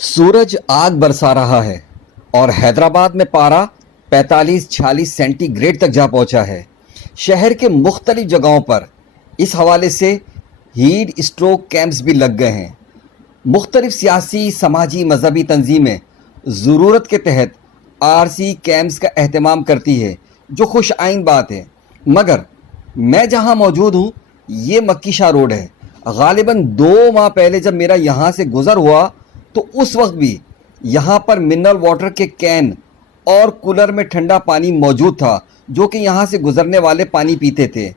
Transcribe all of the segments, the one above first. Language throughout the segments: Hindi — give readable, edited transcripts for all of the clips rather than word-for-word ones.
सूरज आग बरसा रहा है और हैदराबाद में पारा 45-46 सेंटीग्रेड तक जा पहुंचा है। शहर के मुख्तलिफ जगहों पर इस हवाले से हीट स्ट्रोक कैंप्स भी लग गए हैं। मुख्तलिफ सियासी, समाजी, मजहबी तंजीमें ज़रूरत के तहत आरसी कैंप्स का एहतमाम करती है, जो खुश आइन बात है। मगर मैं जहां मौजूद हूं, ये मक्की शाह रोड है। गालिबन 2 माह पहले जब मेरा यहाँ से गुज़र हुआ तो उस वक्त भी यहाँ पर मिनरल वाटर के कैन और कूलर में ठंडा पानी मौजूद था, जो कि यहाँ से गुज़रने वाले पानी पीते थे।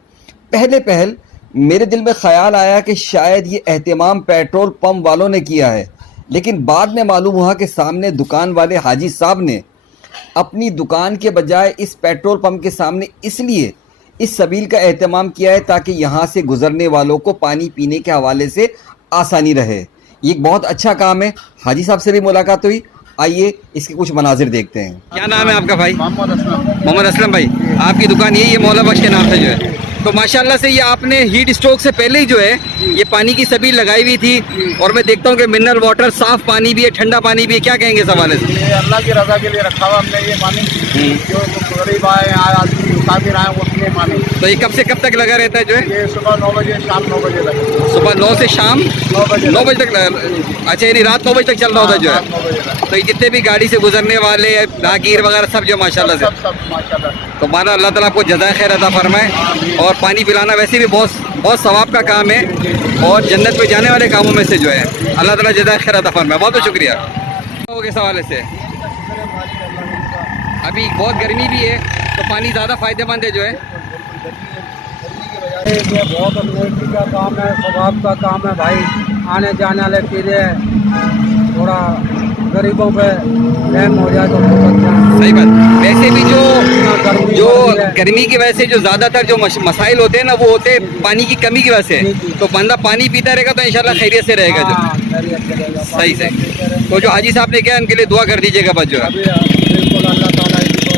पहल मेरे दिल में ख़याल आया कि शायद ये एहतमाम पेट्रोल पंप वालों ने किया है, लेकिन बाद में मालूम हुआ कि सामने दुकान वाले हाजी साहब ने अपनी दुकान के बजाय इस पेट्रोल पंप के सामने इसलिए इस सबील का एहतमाम किया है ताकि यहाँ से गुज़रने वालों को पानी पीने के हवाले से आसानी रहे। ये एक बहुत अच्छा काम है। हाजी साहब से भी मुलाकात हुई, आइए इसके कुछ मनाजिर देखते हैं। क्या नाम है आपका भाई? मोहम्मद असलम भाई, आपकी दुकान यही है मौला बख्श के नाम से जो है। तो माशाल्लाह से ये आपने हीट स्ट्रोक से पहले ही जो है ये पानी की सबील लगाई हुई थी, और मैं देखता हूँ कि मिनरल वाटर, साफ पानी भी है, ठंडा पानी भी है। क्या कहेंगे इस हवाले से? ये अल्लाह की रजा के लिए रखा हुआ हमने ये पानी, जो गरीब आए आदमी मुसाफिर आए वो पिए पानी। तो ये कब से कब तक लगा रहता है जो है? ये सुबह 9 बजे शाम 9 बजे तक। सुबह 9 से शाम 9 बजे 9 बजे तक। अच्छा, यानी रात 9 बजे तक चल रहा होता है जो है? 9 बजे तक। तो ये जितने भी गाड़ी से गुजरने वाले राहगीर वगैरह सब जो माशाल्लाह से, सब माशाल्लाह। तो माना अल्लाह ताला आपको जज़ाए खैर अता फरमाए। और पानी पिलाना वैसे भी बहुत सवाब का काम है और जन्नत में जाने वाले कामों में से जो है। अल्लाह ताला जज़ाए खैर अता फरमाए। बहुत बहुत शुक्रिया। इस हवाले से अभी बहुत गर्मी भी है तो पानी ज़्यादा फ़ायदेमंद है जो है। ये बहुत नेकी का काम है, स्वभाव का काम है भाई। आने जाने वाले पीने थोड़ा गरीबों पे रहम हो जाए तो बहुत अच्छा है। सही बात। वैसे भी जो गर्मी की वजह से जो ज़्यादातर जो मसाइल होते हैं ना, वो होते हैं पानी की कमी की वजह से। तो बंदा पानी पीता रहेगा तो इंशाल्लाह खैरियत से रहेगा जो। सही सही। तो जो हाजी साहब ने किया उनके लिए दुआ कर दीजिएगा बस जो है। बिल्कुल, अल्लाह ताला इसको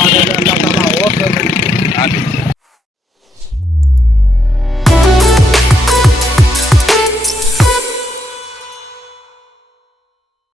अल्लाह ताला और